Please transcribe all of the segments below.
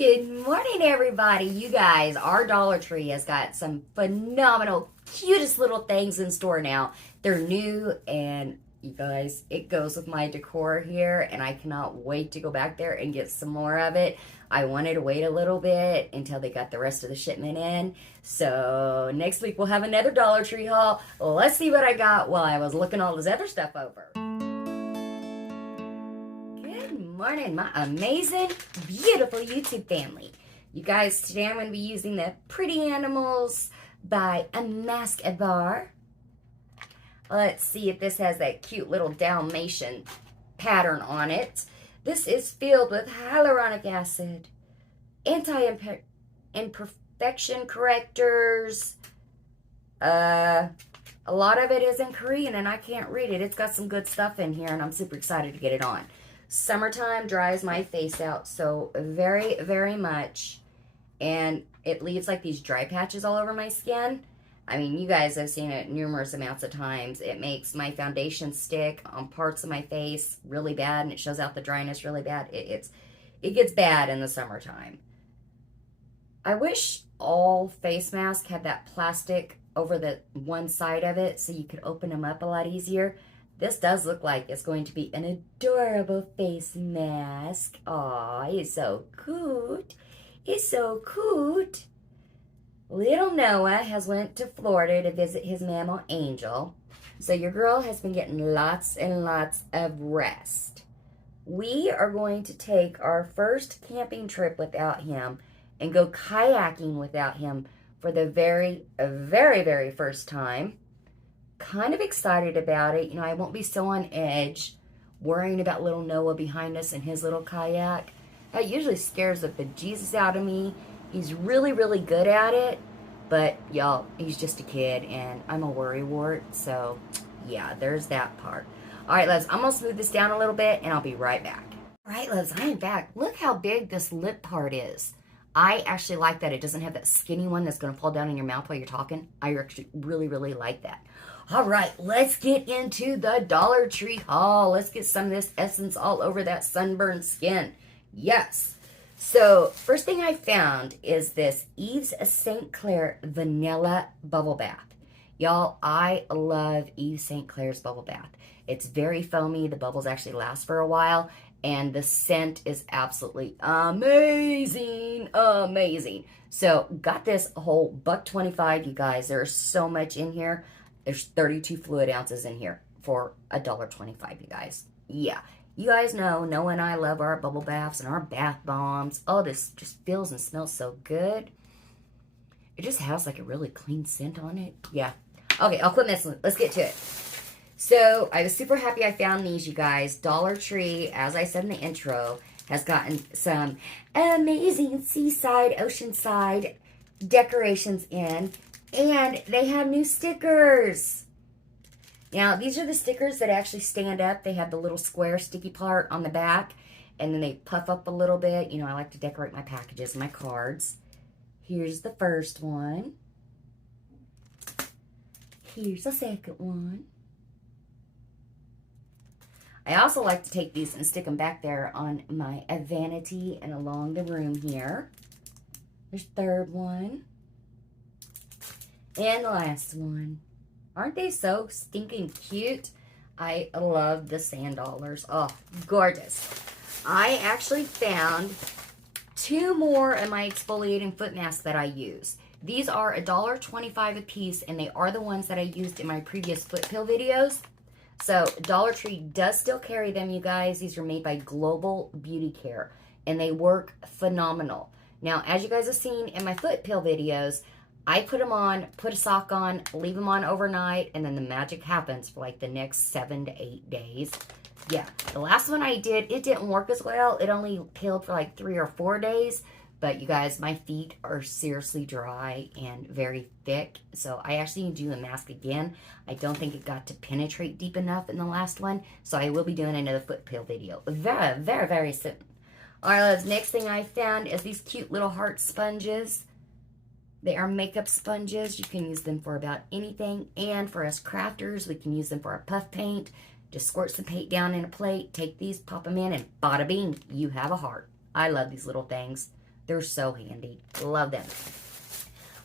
Good morning, everybody. You guys, our Dollar Tree has got some phenomenal, cutest little things in store now. They're new, and you guys, it goes with my decor here, and I cannot wait to go back there and get some more of it. I wanted to wait a little bit until they got the rest of the shipment in. So next week we'll have another Dollar Tree haul. Let's see what I got while I was looking all this other stuff over. Morning, my amazing, beautiful YouTube family. You guys, today I'm going to be using the Pretty Animals by a Mask Bar. Let's see if this has that cute little Dalmatian pattern on it. This is filled with hyaluronic acid, anti-imperfection correctors. A lot of it is in Korean and I can't read it. It's got some good stuff in here and I'm super excited to get it on. Summertime dries my face out so very, very much, and it leaves like these dry patches all over my skin. I mean, you guys have seen it numerous amounts of times. It makes my foundation stick on parts of my face really bad, and it shows out the dryness really bad. It gets bad in the summertime. I wish all face masks had that plastic over the one side of it so you could open them up a lot easier. This does look like it's going to be an adorable face mask. Aw, it's so cute. It's so cute. Little Noah has went to Florida to visit his mammal Angel. So your girl has been getting lots and lots of rest. We are going to take our first camping trip without him and go kayaking without him for the very, very first time. Kind of excited about it. You know, I won't be so on edge worrying about little Noah behind us in his little kayak. That usually scares the bejesus out of me. He's really, really good at it, but y'all, he's just a kid and I'm a worrywart, so yeah, there's that part. All right, loves, I'm gonna smooth this down a little bit and I'll be right back. All right, loves, I am back. Look how big this lip part is. I actually like that it doesn't have that skinny one that's gonna fall down in your mouth while you're talking. I actually really, really like that. All right, let's get into the Dollar Tree haul. Let's get some of this essence all over that sunburned skin. Yes. So, first thing I found is this Yves St. Clair Vanilla Bubble Bath. Y'all, I love Yves St. Clair's Bubble Bath. It's very foamy. The bubbles actually last for a while. And the scent is absolutely amazing. Amazing. So, got this whole $1.25, you guys. There's so much in here. There's 32 fluid ounces in here for $1.25, you guys. Yeah, you guys know Noah and I love our bubble baths and our bath bombs. Oh, this just feels and smells so good. It just has like a really clean scent on it. Yeah. Okay, I'll quit messing. Let's get to it. So I was super happy I found these, you guys. Dollar Tree, as I said in the intro, has gotten some amazing seaside, oceanside decorations in. And they have new stickers. Now, these are the stickers that actually stand up. They have the little square sticky part on the back. And then they puff up a little bit. You know, I like to decorate my packages and my cards. Here's the first one. Here's the second one. I also like to take these and stick them back there on my vanity and along the room here. There's the third one. And the last one. Aren't they so stinking cute? I love the sand dollars. Oh, gorgeous. I actually found 2 more of my exfoliating foot masks that I use. These are $1.25 a piece, and they are the ones that I used in my previous foot pill videos. So Dollar Tree does still carry them, you guys. These are made by Global Beauty Care, and they work phenomenal. Now, as you guys have seen in my foot pill videos, I put them on, put a sock on, leave them on overnight, and then the magic happens for like the next 7 to 8 days. Yeah, the last one I did, it didn't work as well. It only peeled for like 3 or 4 days. But you guys, my feet are seriously dry and very thick. So I actually need to do the mask again. I don't think it got to penetrate deep enough in the last one. So I will be doing another foot peel video very, very, very soon. All right, loves, next thing I found is these cute little heart sponges. They are makeup sponges. You can use them for about anything. And for us crafters, we can use them for our puff paint. Just squirt some paint down in a plate, take these, pop them in, and bada bing, you have a heart. I love these little things. They're so handy. Love them.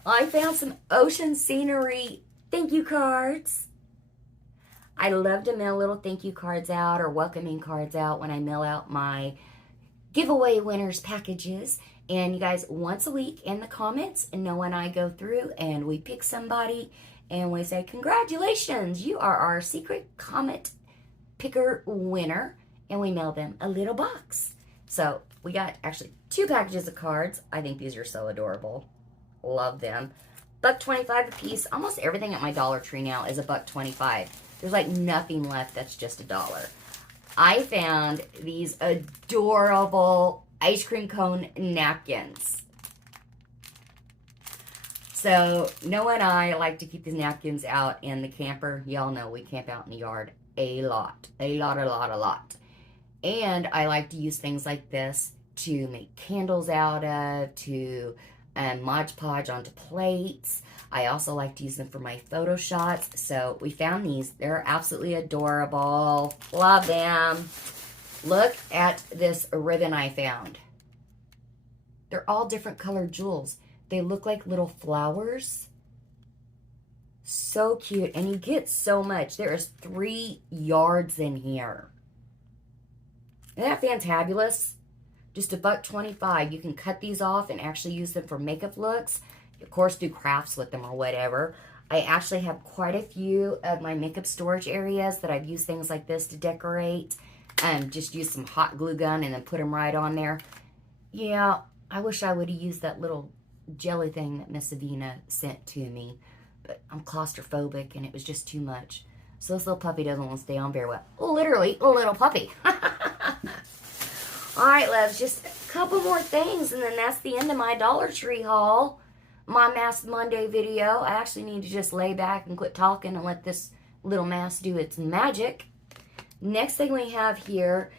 I found some ocean scenery thank you cards. I love to mail little thank you cards out or welcoming cards out when I mail out my giveaway winners packages. And you guys, once a week in the comments, and Noah and I go through and we pick somebody and we say, congratulations, you are our secret comment picker winner. And we mail them a little box. So we got actually 2 packages of cards. I think these are so adorable. Love them. $1.25 a piece. Almost everything at my Dollar Tree now is $1.25. There's like nothing left that's just $1. I found these adorable ice cream cone napkins. So Noah and I like to keep these napkins out in the camper. Y'all know we camp out in the yard a lot. A lot. And I like to use things like this to make candles out of, to Mod Podge onto plates. I also like to use them for my photo shots. So we found these. They're absolutely adorable. Love them. Look at this ribbon I found. They're all different colored jewels. They look like little flowers. So cute. And you get so much. There is 3 yards in here. Isn't that fantabulous? Just $1.25. You can cut these off and actually use them for makeup looks. Of course, do crafts with them or whatever. I actually have quite a few of my makeup storage areas that I've used things like this to decorate. Just use some hot glue gun and then put them right on there. Yeah, I wish I would have used that little jelly thing that Miss Savina sent to me. But I'm claustrophobic and it was just too much. So this little puppy doesn't want to stay on very well. Literally, a little puppy. Alright, loves, just a couple more things and then that's the end of my Dollar Tree haul. My Mask Monday video. I actually need to just lay back and quit talking and let this little mask do its magic. Next thing we have here,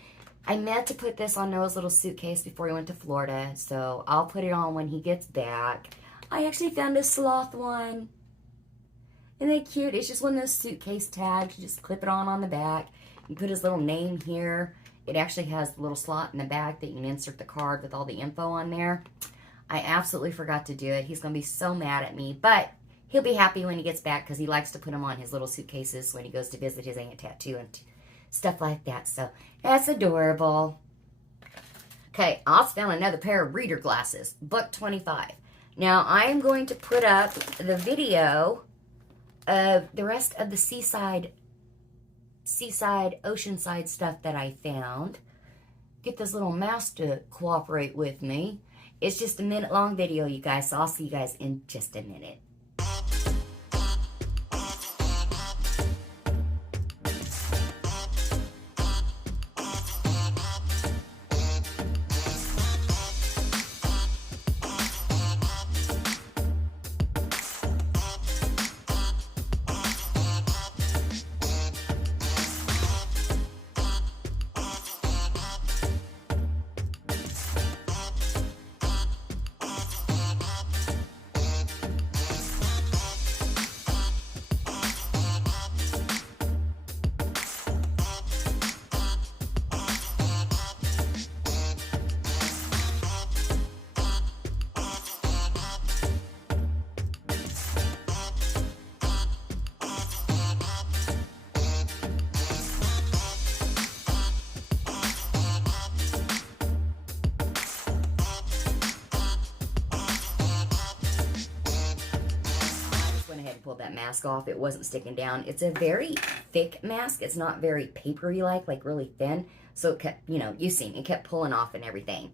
I meant to put this on Noah's little suitcase before he went to Florida, so I'll put it on when he gets back. I actually found a Sloth one. Isn't that cute? It's just one of those suitcase tags. You just clip it on the back. You put his little name here. It actually has a little slot in the back that you can insert the card with all the info on there. I absolutely forgot to do it. He's going to be so mad at me, but he'll be happy when he gets back because he likes to put them on his little suitcases when he goes to visit his aunt tattoo and stuff like that. So that's adorable. Okay, I also found another pair of reader glasses, $1.25. Now I am going to put up the video of the rest of the seaside, oceanside stuff that I found. Get this little mouse to cooperate with me. It's just a minute-long video, you guys, so I'll see you guys in just a minute. Pulled that mask off. It wasn't sticking down. It's a very thick mask. It's not very papery like really thin. So it kept, you know, you've seen it kept pulling off and everything.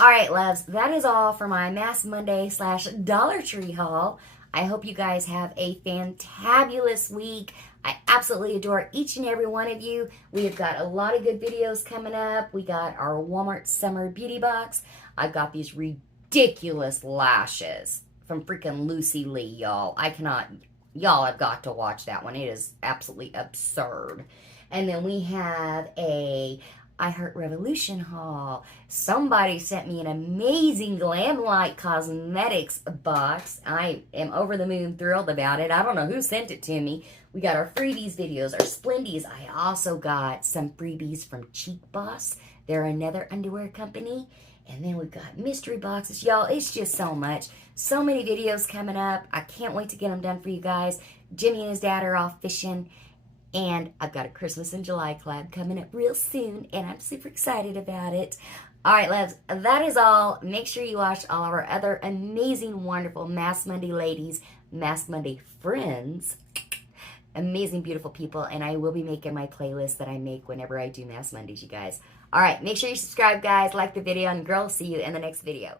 All right, loves, that is all for my Mask Monday / Dollar Tree haul. I hope you guys have a fantabulous week. I absolutely adore each and every one of you. We have got a lot of good videos coming up. We got our Walmart Summer Beauty Box. I've got these ridiculous lashes from freaking Lucy Lee, y'all. Y'all have got to watch that one. It is absolutely absurd. And then we have a I Heart Revolution haul. Somebody sent me an amazing Glam Light Cosmetics box. I am over the moon thrilled about it. I don't know who sent it to me. We got our freebies videos, our splendies. I also got some freebies from Cheek Boss. They're another underwear company. And then we've got mystery boxes. Y'all, it's just so much. So many videos coming up. I can't wait to get them done for you guys. Jimmy and his dad are off fishing. And I've got a Christmas in July collab coming up real soon. And I'm super excited about it. All right, loves, that is all. Make sure you watch all of our other amazing, wonderful Mask Monday ladies, Mask Monday friends. Amazing, beautiful people. And I will be making my playlist that I make whenever I do Mask Mondays, you guys. All right, make sure you subscribe, guys. Like the video. And girl, see you in the next video.